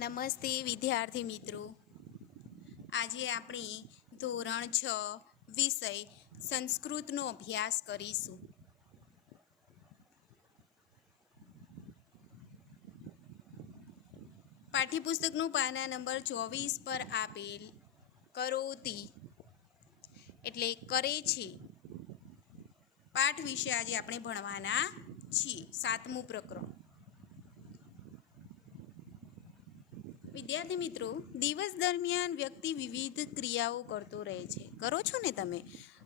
નમસ્તે વિદ્યાર્થી મિત્રો, આજે આપણે ધોરણ 6 વિષય સંસ્કૃતનો અભ્યાસ કરીશું. પાઠ્યપુસ્તકનું પાના નંબર 24 પર આપેલ કરોતી એટલે કરે છે પાઠ વિશે આજે આપણે ભણવાના છીએ. 7મું પ્રકરણ. વિદ્યાર્થી મિત્રો, દિવસ દરમિયાન વ્યક્તિ વિવિધ ક્રિયાઓ કરતો રહે છે. કરો છો ને તમે?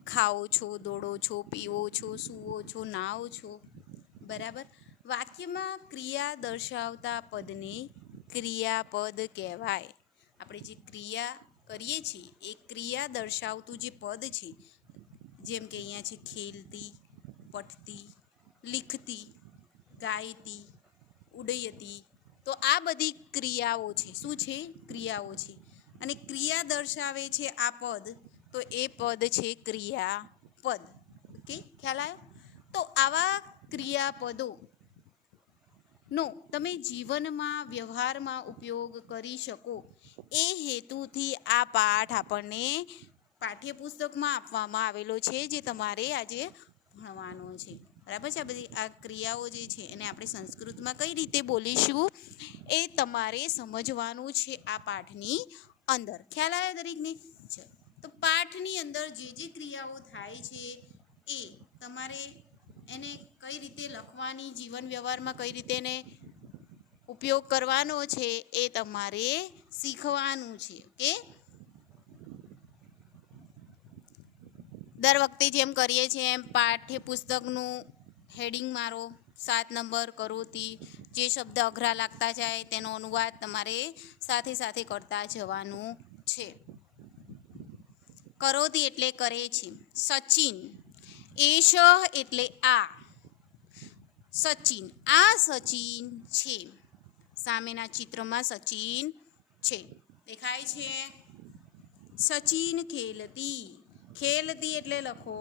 ખાઓ છો, દોડો છો, પીવો છો, સૂવો છો, નાહો છો, બરાબર. વાક્યમાં ક્રિયા દર્શાવતા પદને ક્રિયાપદ કહેવાય. આપણે જે ક્રિયા કરીએ છીએ એ ક્રિયા દર્શાવતું જે પદ છે, જેમ કે અહીંયા છે ખેલતી, પઠતી, લીખતી, ગાયતી, ઉડયતી. તો આ બધી ક્રિયાઓ છે. શું છે? ક્રિયાઓ છે. અને ક્રિયા દર્શાવે છે આ પદ, તો એ પદ છે ક્રિયાપદ. ઓકે, ખ્યાલ આવ્યો? તો આવા ક્રિયાપદોનો તમે જીવનમાં વ્યવહારમાં ઉપયોગ કરી શકો એ હેતુથી આ પાઠ આપણને પાઠ્યપુસ્તકમાં આપવામાં આવેલો છે, જે તમારે આજે ભણવાનો છે. બરાબર છે? આ બધી આ ક્રિયાઓ જે છે એને આપણે સંસ્કૃતમાં કઈ રીતે બોલીશું એ તમારે સમજવાનું છે આ પાઠની અંદર. ખ્યાલ આવ્યો દરેકને? ચલો, તો પાઠની અંદર જે જે ક્રિયાઓ થાય છે એ તમારે એને કઈ રીતે લખવાની, જીવન વ્યવહારમાં કઈ રીતે એને ઉપયોગ કરવાનો છે એ તમારે શીખવાનું છે. ઓકે, દર વખતે જેમ કરીએ છીએ એમ પાઠ્યપુસ્તકનું હેડિંગ મારો 7 નંબર કરોતી. જે શબ્દ અઘરા લાગતા જાય તેનો અનુવાદ તમારે સાથે સાથે કરતા જવાનું છે. કરોતી એટલે કરે છે. સચિન, એશ એટલે આ. સચિન, આ સચિન છે. સામેના ચિત્રમાં સચિન છે, દેખાય છે. સચિન ખેલતી, ખેલતી એટલે લખો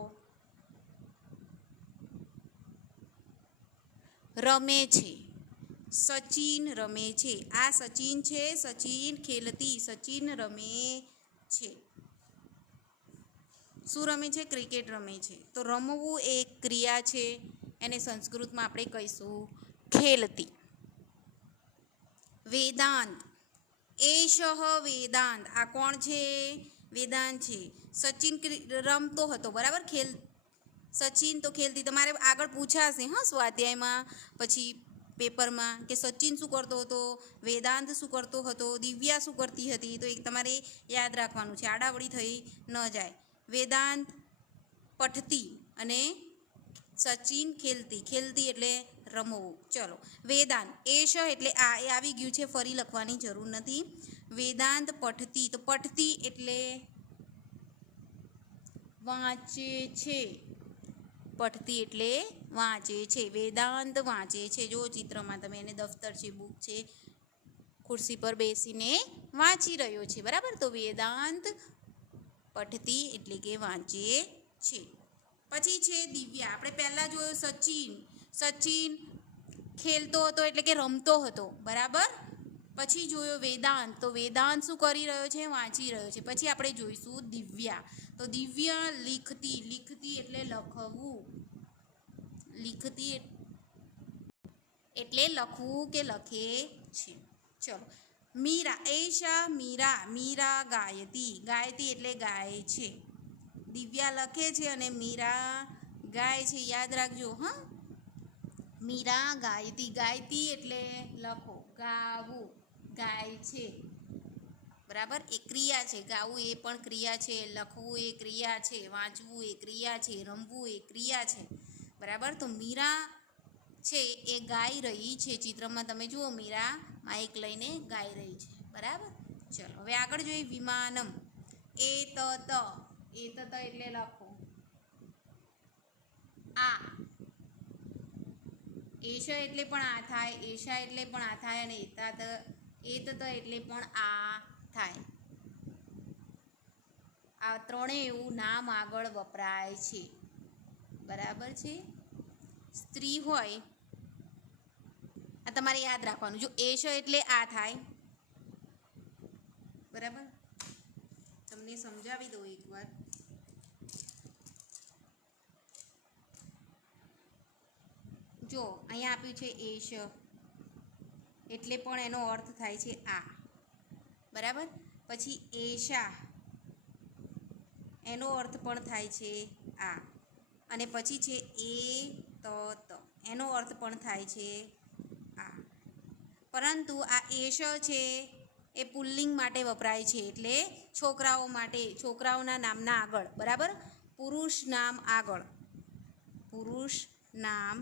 રમે છે. સચિન રમે છે. આ સચિન છે. સચિન ખેલતી, સચિન રમે છે. શું રમે છે? ક્રિકેટ રમે છે. તો રમવું એ ક્રિયા છે, એને સંસ્કૃતમાં આપણે કહીશું ખેલતી. વેદાંત, એષ વેદાંત. આ કોણ છે? વેદાંત છે. સચિન રમતો હતો, બરાબર. સચિન તો ખેલતી. તમારે આગળ પૂછાશે હા સ્વાધ્યાયમાં, પછી પેપરમાં, કે સચિન શું કરતો હતો, વેદાંત શું કરતો હતો, દિવ્યા શું કરતી હતી. તો એક તમારે યાદ રાખવાનું છે, આડાવડી થઈ ન જાય. વેદાંત પઠતી અને સચિન ખેલતી. ખેલતી એટલે રમવું. ચલો, વેદાંત, એશ એટલે આ, એ આવી ગયું છે, ફરી લખવાની જરૂર નથી. વેદાંત પઠતી, તો પઠતી એટલે વાંચે છે. પઠતી એટલે વાંચે છે. વેદાંત વાંચે છે. જો ચિત્રમાં તમે એને દફતર છે, બુક છે, ખુરશી પર બેસીને વાંચી રહ્યો છે, બરાબર. તો વેદાંત પઠતી એટલે કે વાંચે છે. પછી છે દિવ્યા. આપણે પહેલાં જોયું સચિન. સચિન ખેલતો હતો એટલે કે રમતો હતો, બરાબર. પછી જોયો વેદાંત. તો વેદાંત શું કરી રહ્યો છે? વાંચી રહ્યો છે. પછી આપણે જોઈશું દિવ્યા. તો દિવ્યા લીખતી. લીખતી એટલે લખવું. લીખતી એટલે લખવું કે લખે છે. ચલો, મીરા, એશા મીરા. મીરા ગાયતી. ગાયતી એટલે ગાય છે. દિવ્યા લખે છે અને મીરા ગાય છે. યાદ રાખજો હા. મીરા ગાયતી. ગાયતી એટલે લખો, ગાવું, ગાય છે, બરાબર. એ ક્રિયા છે. ગાવું એ પણ ક્રિયા છે. લખવું એ ક્રિયા છે. વાંચવું એ ક્રિયા છે. રમવું એ ક્રિયા છે, બરાબર. તો મીરા છે એ ગાઈ રહી છે. ચિત્રમાં તમે જુઓ, મીરા માઇક લઈને ગાઈ રહી છે, બરાબર. ચલો, હવે આગળ જોઈએ વિમાનમ. એ તત. એ તત એટલે લખો આ. એશ એટલે પણ આ થાય, એશા એટલે પણ આ થાય, અને એતત એટલે પણ આ થાય. આ ત્રણેય એવું નામ આગળ વપરાય છે, બરાબર છે. સ્ત્રી હોય, આ તમારે યાદ રાખવાનું. જો એશ એટલે આ થાય, બરાબર. તમને સમજાવી દઉં એકવાર. જો અહીંયા આપ્યું છે એશ, એટલે પણ એનો અર્થ થાય છે આ. બરાબર. પછી એશા, એનો અર્થ પણ થાય છે આ. અને પછી છે એ ત, એનો અર્થ પણ થાય છે આ. પરંતુ આ એશ છે એ પુલ્લિંગ માટે વપરાય છે, એટલે છોકરાઓ માટે, છોકરાઓના નામના આગળ. બરાબર. પુરુષ નામ આગળ, પુરુષ નામ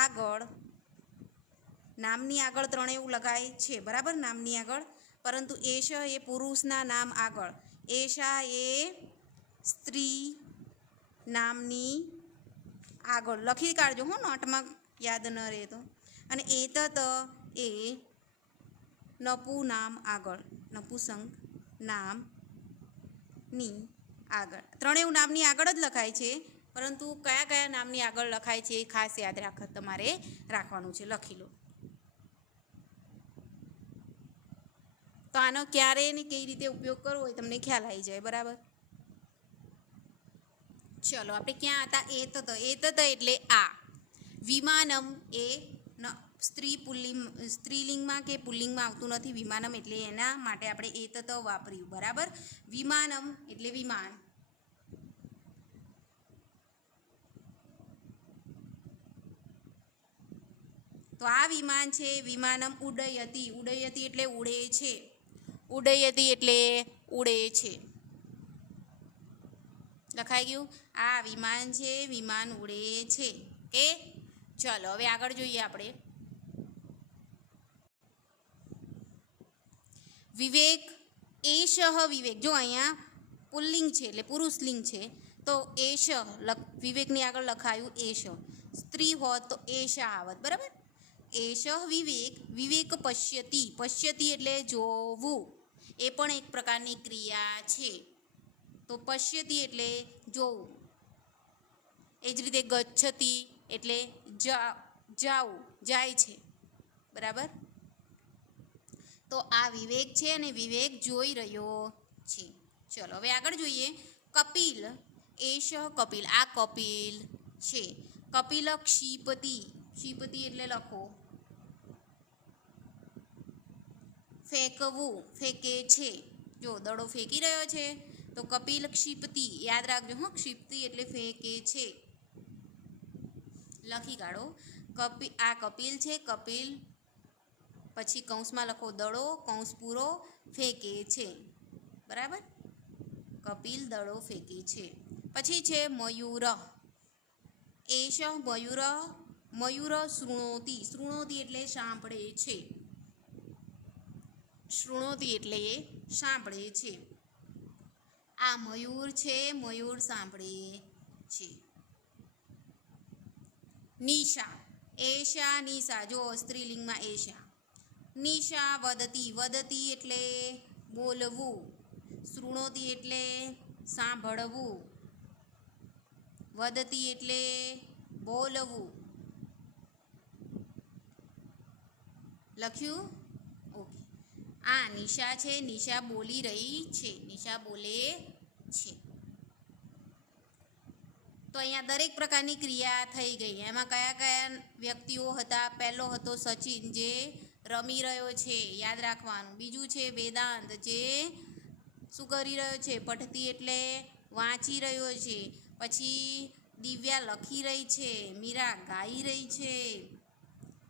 આગળ, નામની આગળ ત્રણેય એવું લગાય છે. બરાબર, નામની આગળ. પરંતુ એશ એ પુરુષના નામ આગળ, એશા એ સ્ત્રી નામની આગળ લખી કાઢજો હો, નોટમાં યાદ ન રહે તો. અને એતત એ નપુ નામ આગળ, નપુસંગ નામની આગળ. ત્રણેય નામની આગળ જ લખાય છે, પરંતુ કયા કયા નામની આગળ લખાય છે એ ખાસ યાદ તમારે રાખવાનું છે. લખી લો. તો આનો ક્યારે ને કઈ રીતે ઉપયોગ કરવો હોય તમને ખ્યાલ આવી જાય. બરાબર. ચલો, આપણે ક્યાં હતા? એતત. એતત એટલે આ. વિમાનમ એ સ્ત્રીલિંગમાં કે પુલ્લિંગમાં આવતું નથી વિમાનમ, એટલે એના માટે આપણે એતત વાપર્યું. બરાબર. વિમાનમ એટલે વિમાન. તો આ વિમાન છે, વિમાનમ ઉડયતિ. ઉડયતિ એટલે ઉડે છે. ઉડયતિ એટલે ઉડે છે. લખાઈ ગયું. આ વિમાન છે, વિમાન ઉડે છે. કે ચલો હવે આગળ જોઈએ આપણે. વિવેક, એશ વિવેક. જો અહીંયા પુલ્લિંગ છે એટલે પુરુષલિંગ છે, તો એશ વિવેકની આગળ લખાયું એશ. સ્ત્રી હોત તો એશા આવત. બરાબર. એશ વિવેક. વિવેક પશ્યતિ. પશ્યતિ એટલે જોવું, એ પણ એક પ્રકારની ક્રિયા છે. તો પશ્યતિ એટલે જોવું. એ જ રીતે ગચ્છતિ એટલે જાવું, જાય છે. બરાબર. તો આ વિવેક છે અને વિવેક જોઈ રહ્યો છે. ચલો હવે આગળ જોઈએ. કપિલ, એશ કપિલ. આ કપિલ છે. કપિલ ક્ષિપતિ. ક્ષિપતિ એટલે લખો ફેંકવું, ફેંકે છે. જો દડો ફેંકી રહ્યો છે તો કપિલ ક્ષિપતિ. યાદ રાખજો હો, ક્ષિપતિ એટલે ફેંકે છે. લખી કાઢો. આ કપિલ છે. કપિલ પછી કૌંસમાં લખો દડો, કૌંસ પૂરો, ફેંકે છે. બરાબર. કપિલ દડો ફેંકે છે. પછી છે મયુર. એશ મયુર. મયુર શૃણોતિ. શૃણોતિ એટલે સાંભળે છે. શૃણોતિ એટલે સાંભળે છે. આ મયુર છે, મયુર સાંભળે છે. નિશા, એશા નિશા. જો સ્ત્રીલિંગમાં એશા. નિશા વદતિ. વદતિ એટલે બોલવું. શૃણોતિ એટલે સાંભળવું. વદતિ એટલે બોલવું. લખ્યું? ઓકે. આ નિશા છે, નિશા બોલી રહી છે. નિશા બોલે છે. તો અહીંયા દરેક પ્રકારની ક્રિયા થઈ ગઈ. એમાં કયા કયા વ્યક્તિઓ હતા? પહેલો હતો સચિન, જે રમી રહ્યો છે, યાદ રાખવાનું. બીજું છે વેદાંત, જે શું કરી રહ્યો છે? પઠતી એટલે વાંચી રહ્યો છે. પછી દિવ્યા લખી રહી છે. મીરા ગાઈ રહી છે.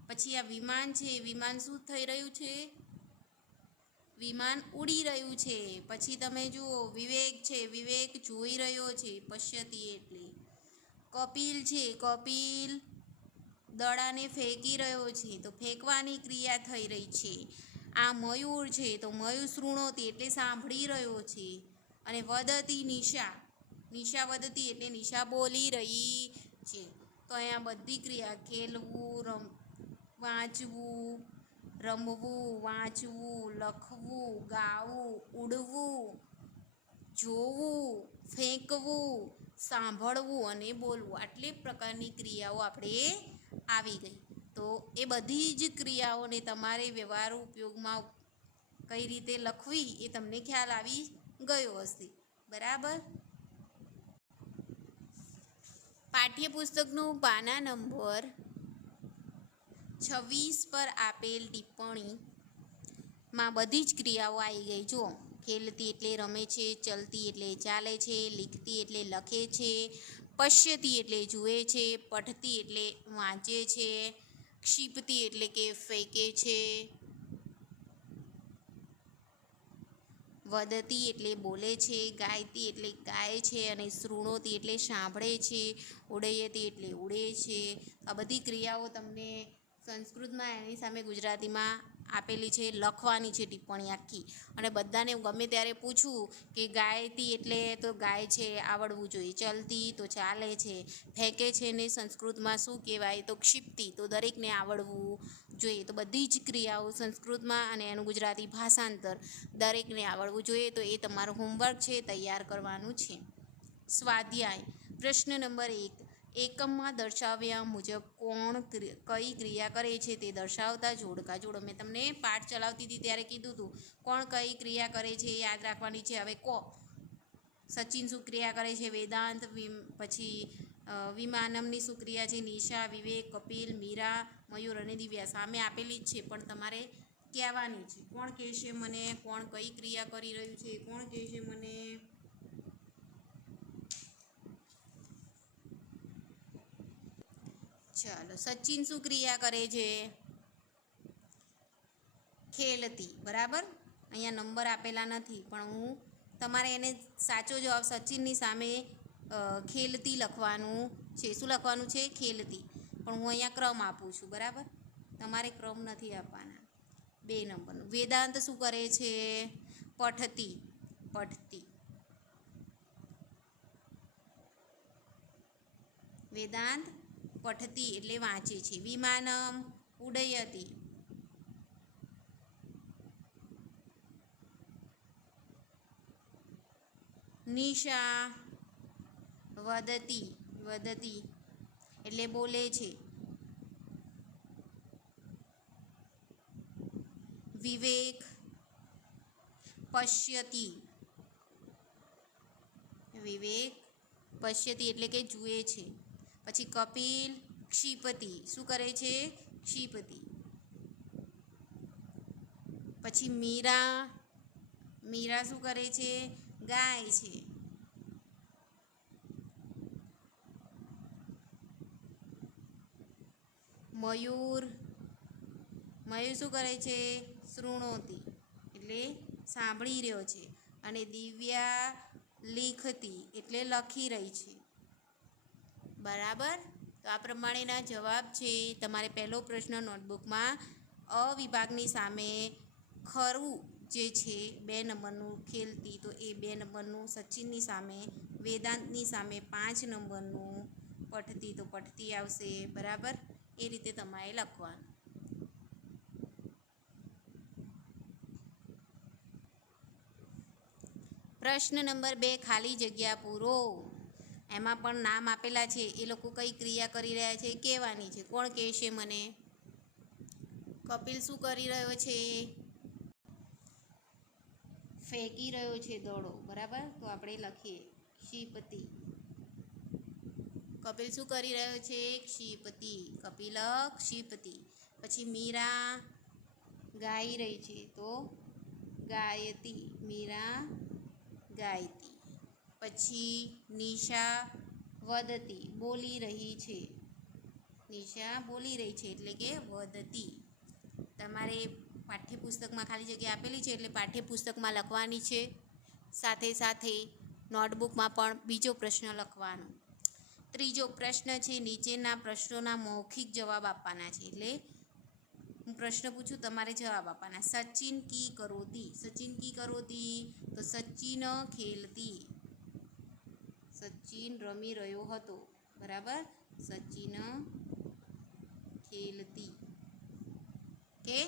પછી આ વિમાન છે, વિમાન શું થઈ રહ્યું છે? વિમાન ઉડી રહ્યું છે. પછી તમે જુઓ વિવેક છે, વિવેક જોઈ રહ્યો છે. પશ્યતિ એટલે. કપિલ છે, કપિલ દડાને ફેંકી રહ્યો છે, તો ફેંકવાની ક્રિયા થઈ રહી છે. આ મયુર છે, તો મયુર શૃણોતી એટલે સાંભળી રહ્યો છે. અને વદતી નિશા, નિશા વદતી એટલે નિશા બોલી રહી છે. તો અહીંયા બધી ક્રિયા ખેલવું, વાંચવું, રમવું, વાંચવું, લખવું, ગાવું, ઉડવું, જોવું, ફેંકવું, સાંભળવું અને બોલવું, આટલી પ્રકારની ક્રિયાઓ આપણે આવી ગઈ. તો એ બધી જ ક્રિયાઓને તમારે વ્યવહારુ ઉપયોગમાં કઈ રીતે લખવી એ તમને ખ્યાલ આવી ગયો હશે. બરાબર. પાઠ્યપુસ્તકનું પાના નંબર 26 પર આપેલ ટિપ્પણીમાં બધી જ ક્રિયાઓ આવી ગઈ. જુઓ, ખેલતી એટલે રમે છે, ચલતી એટલે ચાલે છે, લીખતી એટલે લખે છે, પશ્યતી એટલે જુએ છે, પઠતી એટલે વાંચે છે, ક્ષિપતી એટલે કે ફેંકે છે, વદતી એટલે બોલે છે, ગાયતી એટલે ગાય છે, અને શૃણોતી એટલે સાંભળે છે, ઉડયતી એટલે ઉડે છે. આ બધી ક્રિયાઓ તમને સંસ્કૃતમાં એની સામે ગુજરાતીમાં આપેલી છે, લખવાની છે ટિપ્પણી આખી. અને બધાને ગમે ત્યારે પૂછું કે ગાયતી એટલે તો ગાય છે આવડવું જોઈએ, ચલતી તો ચાલે છે, ફેંકે છે ને સંસ્કૃતમાં શું કહેવાય તો ક્ષિપ્તી, તો દરેકને આવડવું જોઈએ. તો બધી જ ક્રિયાઓ સંસ્કૃતમાં અને એનું ગુજરાતી ભાષાંતર દરેકને આવડવું જોઈએ. તો એ તમારું હોમવર્ક છે, તૈયાર કરવાનું છે. સ્વાધ્યાય પ્રશ્ન નંબર 1, એકમમાં દર્શાવ્યા મુજબ કોણ કઈ ક્રિયા કરે છે તે દર્શાવતા જોડકા જોડો. મેં તમને પાઠ ચલાવતી હતી ત્યારે કીધું હતું કોણ કઈ ક્રિયા કરે છે યાદ રાખવાની છે. હવે કો સચિન શું ક્રિયા કરે છે, વેદાંત, પછી વિમાનમની શું ક્રિયા છે, નિશા, વિવેક, કપિલ, મીરા, મયુર અને દિવ્યા. સામે આપેલી જ છે પણ તમારે કહેવાની છે. કોણ કહેશે મને કોણ કઈ ક્રિયા કરી રહ્યું છે, કોણ કહેશે મને? ચાલો, સચિન શું ક્રિયા કરે છે? ખેલતી. બરાબર. અહીંયા નંબર આપેલા નથી પણ હું તમારે એને સાચો જવાબ સચિનની સામે ખેલતી લખવાનું છે. શું લખવાનું છે? ખેલતી. પણ હું અહીંયા ક્રમ આપું છું. બરાબર. તમારે ક્રમ નથી આપવાના. 2 નંબરનું. વેદાંત શું કરે છે? પઠતી. પઠતી. વેદાંત પઠતી એટલે વાંચે છે. વિમાનમ ઉડયતી. નિશા વદતી. વદતી એટલે બોલે છે. વિવેક પશ્યતી. વિવેક પશ્યતી એટલે કે જુએ છે. પછી કપિલ ક્ષિપતી. શું કરે છે? ક્ષિપતી. પછી મીરા. મીરા શું કરે છે? ગાય છે. મયુર. મયુર શું કરે છે? શૃણોતી એટલે સાંભળી રહ્યો છે. અને દિવ્યા લીખતી એટલે લખી રહી છે. બરાબર. તો આ પ્રમાણેના જવાબ છે. તમારે પહેલો પ્રશ્ન નોટબુકમાં અ વિભાગની સામે ખરું જે છે 2 નંબરનું ખેલતી, તો એ 2 નંબરનું સચિનની સામે, વેદાંતની સામે 5 નંબરનું પઠતી, તો પઠતી આવશે. બરાબર. એ રીતે તમારે લખવાનું. પ્રશ્ન નંબર 2, ખાલી જગ્યા પૂરો. એમાં પણ નામ આપેલા છે. એ લોકો કઈ ક્રિયા કરી રહ્યા છે કહેવાની છે. કોણ કહેશે મને? કપિલ શું કરી રહ્યો છે? ફેંકી રહ્યો છે દડો. બરાબર. તો આપણે લખીએ ક્ષિપતી. કપિલ શું કરી રહ્યો છે? ક્ષિપતી. કપિલ ક્ષિપતી. પછી મીરા ગાઈ રહી છે તો ગાયતી. મીરા ગાયતી. પછી નિશા વદતી. બોલી રહી છે. નિશા બોલી રહી છે એટલે કે વદતી. તમારે પાઠ્યપુસ્તકમાં ખાલી જગ્યા આપેલી છે એટલે પાઠ્યપુસ્તકમાં લખવાની છે. સાથે સાથે નોટબુકમાં પણ બીજો પ્રશ્ન લખવાનો. ત્રીજો પ્રશ્ન છે, નીચેના પ્રશ્નોના મૌખિક જવાબ આપવાના છે. એટલે હું પ્રશ્ન પૂછું, તમારે જવાબ આપવાના. સચિન કી કરોતી. સચિન કી કરોતી તો સચિન ખેલતી. સચિન રમી રહ્યો હતો. બરાબર. સચિન ખેલતી. કે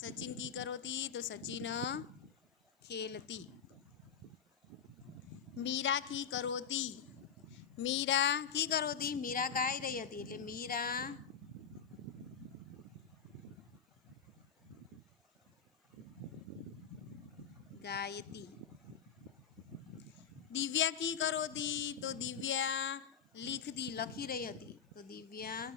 સચિન કી કરોતી તો સચિન ખેલતી. મીરા કી કરોતી. મીરા કી કરોતી. મીરા ગાઈ રહી હતી એટલે મીરા ગાયતી. દિવ્યા કી કરોતી, તો દિવ્યા લીખતી, લખી રહી હતી, તો દિવ્યા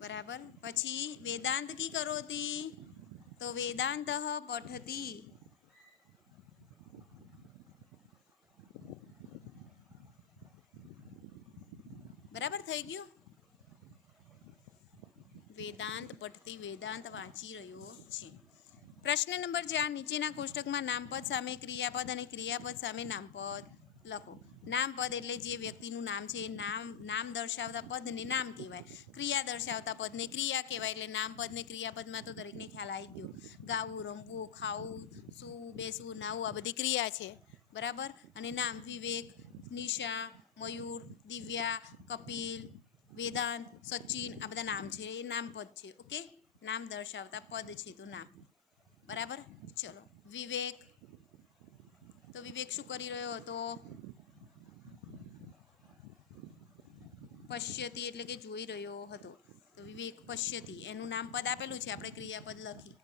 બરાબર. પછી વેદાંત કી કરોતી, તો વેદાંત પઠતી. બરાબર થઈ ગયું. વેદાંત પઠતી, વેદાંત વાંચી રહ્યો છે. પ્રશ્ન નંબર 4, નીચેના કોષ્ટકમાં નામપદ સામે ક્રિયાપદ અને ક્રિયાપદ સામે નામપદ લખો. નામપદ એટલે જે વ્યક્તિનું નામ છે એ નામ દર્શાવતા પદને નામ કહેવાય. ક્રિયા દર્શાવતા પદને ક્રિયા કહેવાય. એટલે નામપદ ને ક્રિયાપદમાં તો દરેકને ખ્યાલ આવી ગયો. ગાવું, રમવું, ખાવું, સૂવું, બેસવું, નાવું, આ બધી ક્રિયા છે. બરાબર. અને નામ વિવેક, નિશા, મયુર, દિવ્યા, કપિલ, વેદાંત, સચિન, આ બધા નામ છે, એ નામપદ છે. ઓકે, નામ દર્શાવતા પદ છે તો નામ. બરાબર. ચલો, વિવેક, તો વિવેક શું કરી રહ્યો હતો? પશ્યતી એટલે કે જોઈ રહ્યો હતો. તો વિવેક પશ્યતી, એનું નામ પદ આપેલું છે, આપણે ક્રિયાપદ લખી.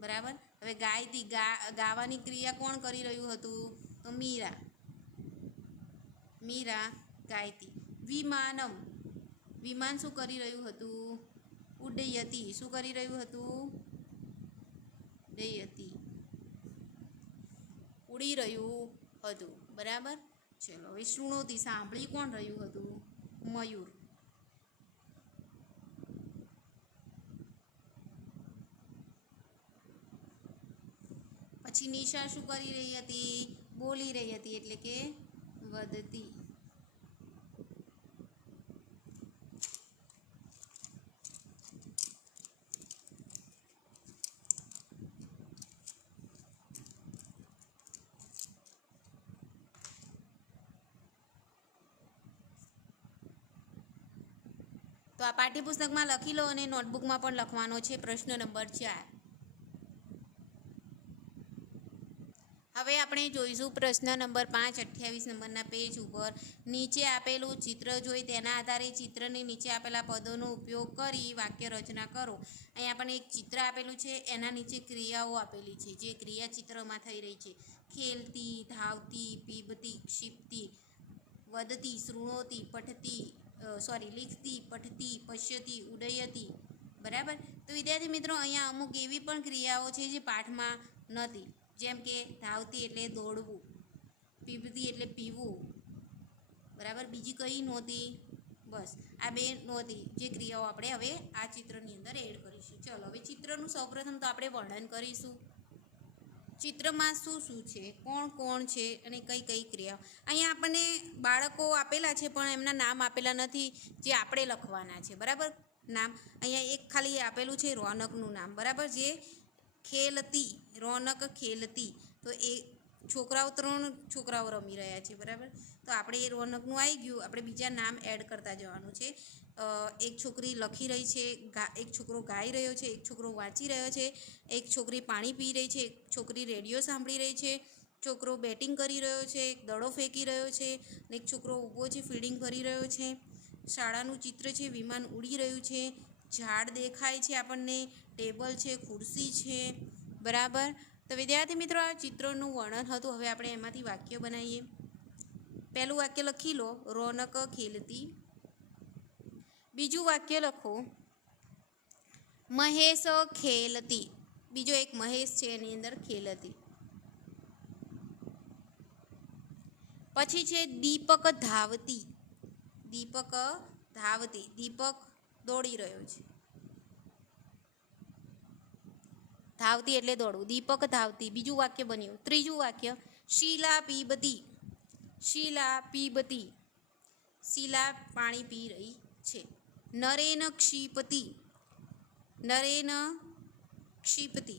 બરાબર. હવે ગાયતી, ગાવાની ક્રિયા કોણ કરી રહ્યું હતું? તો મીરા. મીરા ગાયતી. વિમાનમ, વિમાન શું કરી રહ્યું હતું? ઉડ્ડયતી. શું કરી રહ્યું હતું? ઉડ્ડયતી, ઉડી રહ્યું હતું. બરાબર. ચલો, હવે શૃણોતી, સાંભળી કોણ રહ્યું હતું? મયુર. પછી નિશા શું કરી રહી હતી? બોલી રહી હતી, એટલે કે વધતી. તો આ પાઠ્યપુસ્તકમાં લખી લો અને નોટબુકમાં પણ લખવાનો છે. પ્રશ્ન નંબર 4. હવે આપણે જોઈશું પ્રશ્ન નંબર 5, 28 નંબરના પેજ ઉપર. નીચે આપેલું ચિત્ર જોઈ તેના આધારે ચિત્રની નીચે આપેલા પદોનો ઉપયોગ કરી વાક્ય રચના કરો. અહીં આપણને એક ચિત્ર આપેલું છે, એના નીચે ક્રિયાઓ આપેલી છે, જે ક્રિયા ચિત્રમાં થઈ રહી છે. ખેલતી, ધાવતી, પીબતી, ક્ષિપતી, વધતી, શૃણોતી, પઠતી, લીખતી, પઠતી, પશ્યતી, ઉડયતી. બરાબર. તો વિદ્યાર્થી મિત્રો, અહીંયા અમુક એવી પણ ક્રિયાઓ છે જે પાઠમાં નથી. જેમ કે ધાવતી એટલે દોડવું, પીબતી એટલે પીવું. બરાબર. બીજી કઈ નહોતી? બસ આ બે નહોતી, જે ક્રિયાઓ આપણે હવે આ ચિત્રની અંદર એડ કરીશું. ચલો, હવે ચિત્રનું સૌપ્રથમ તો આપણે વર્ણન કરીશું. ચિત્રમાં શું શું છે, કોણ કોણ છે અને કઈ કઈ ક્રિયાઓ. અહીંયા આપણને બાળકો આપેલા છે પણ એમના નામ આપેલા નથી, જે આપણે લખવાના છે. બરાબર. નામ અહીંયા એક ખાલી આપેલું છે, રોનકનું નામ. બરાબર. જે ખેલતી, રોનક ખેલતી, તો એ છોકરાઓ 3 છોકરાઓ રમી રહ્યા છે. બરાબર. તો આપણે એ રોનકનું આવી ગયું, આપણે બીજા નામ એડ કરતા જવાનું છે. એક છોકરી લખી રહી છે, એક છોકરો ગાઈ રહ્યો છે, એક છોકરો વાંચી રહ્યો છે, એક છોકરી પાણી પી રહી છે, એક છોકરી રેડિયો સાંભળી રહી છે, છોકરો બેટિંગ કરી રહ્યો છે, એક દડો ફેંકી રહ્યો છે, અને એક છોકરો ઊભો છે, ફિલ્ડિંગ કરી રહ્યો છે. શાળાનું ચિત્ર છે, વિમાન ઉડી રહ્યું છે, ઝાડ દેખાય છે આપણને, ટેબલ છે, ખુરશી છે. બરાબર. તો વિદ્યાર્થી મિત્રો, આ ચિત્રનું વર્ણન હતું. હવે આપણે એમાંથી વાક્ય બનાવીએ. પહેલું વાક્ય લખી લો, રોનક ખેલતી. બીજું વાક્ય લખો, મહેશ ખેલતી. બીજો એક મહેશ છે, એની અંદર ખેલતી. પછી છે દીપક ધાવતી. દીપક ધાવતી, દીપક દોડી રહ્યો છે. ધાવતી એટલે દોડવું, દીપક ધાવતી. બીજું વાક્ય બન્યું. ત્રીજું વાક્ય, શીલા પીબતી. શીલા પીબતી, શીલા પાણી પી રહી છે. નરેન ક્ષિપતિ. નરેન ક્ષિપતિ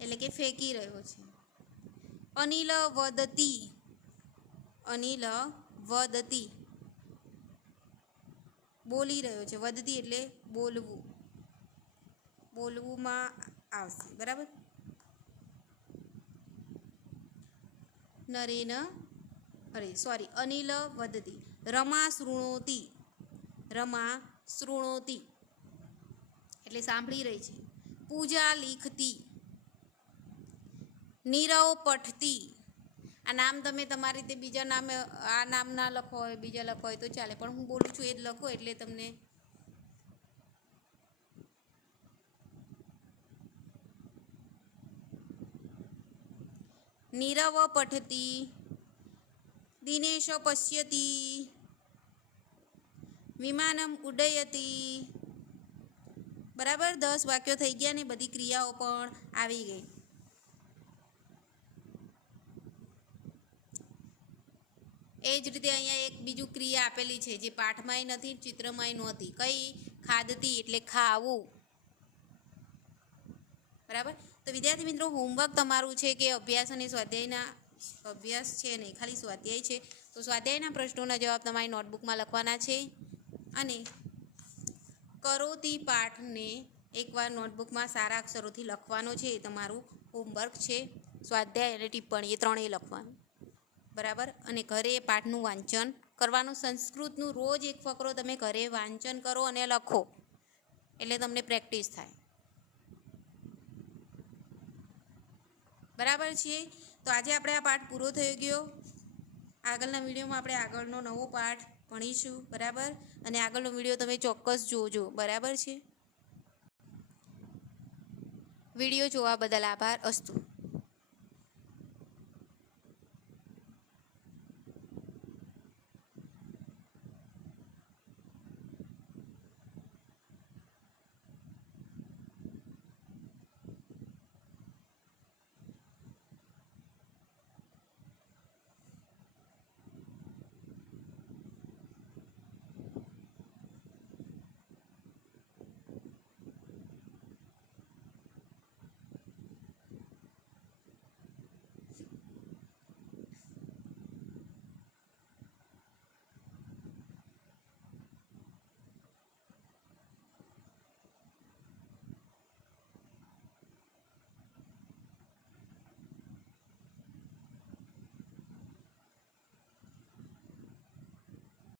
એટલે કે ફેંકી રહ્યો છે. અનિલ વદતી. અનિલ વદતી, બોલી રહ્યો છે. વદતી એટલે બોલવું, બોલવુંમાં આવશે. બરાબર. નરેન અનિલ વદતી. રમા શૃણોતી. રમા શૃણોતી એટલે સાંભળી રહી છે. પૂજા લીખતી. નીરવ પઠતી. આ નામ તમે તમારી રીતે બીજા નામ આ નામ ના લખો હોય, બીજા લખો હોય તો ચાલે, પણ હું બોલું છું એ જ લખો એટલે તમને. નીરવ પઠતી. દિનેશ પશ્યતી. વિમાનમ ઉડ્ડયતી. બરાબર, 10 વાક્યો થઈ ગયા ને બધી ક્રિયાઓ પણ આવી ગઈ. એ જ રીતે અહીંયા એક બીજું ક્રિયા આપેલી છે જે પાઠમાંય નથી, ચિત્રમાંય નહોતી. કઈ? ખાધતી એટલે ખાવું. બરાબર. તો વિદ્યાર્થી મિત્રો, હોમવર્ક તમારું છે કે અભ્યાસ અને સ્વાધ્યાયના અભ્યાસ છે નહીં, ખાલી સ્વાધ્યાય છે. તો સ્વાધ્યાયના પ્રશ્નોના જવાબ તમારી નોટબુકમાં લખવાના છે અને કરોતી પાઠને એકવાર નોટબુકમાં સારા અક્ષરોથી લખવાનો છે. એ તમારું હોમવર્ક છે. સ્વાધ્યાય અને ટિપ્પણી એ ત્રણેય લખવાનું. બરાબર. અને ઘરે એ પાઠનું વાંચન કરવાનું. સંસ્કૃતનું રોજ એક ફકરો તમે ઘરે વાંચન કરો અને લખો એટલે તમને પ્રેક્ટિસ થાય. બરાબર છે. તો આજે આપણે આ પાઠ પૂરો થઈ ગયો. આગળના વિડીયોમાં આપણે આગળનો નવો પાઠ ભણીશું. બરાબર. અને આગળનો વિડીયો તમે ચોક્કસ જોજો. બરાબર છે. વિડીયો જોવા બદલ આભાર. અસ્તુ.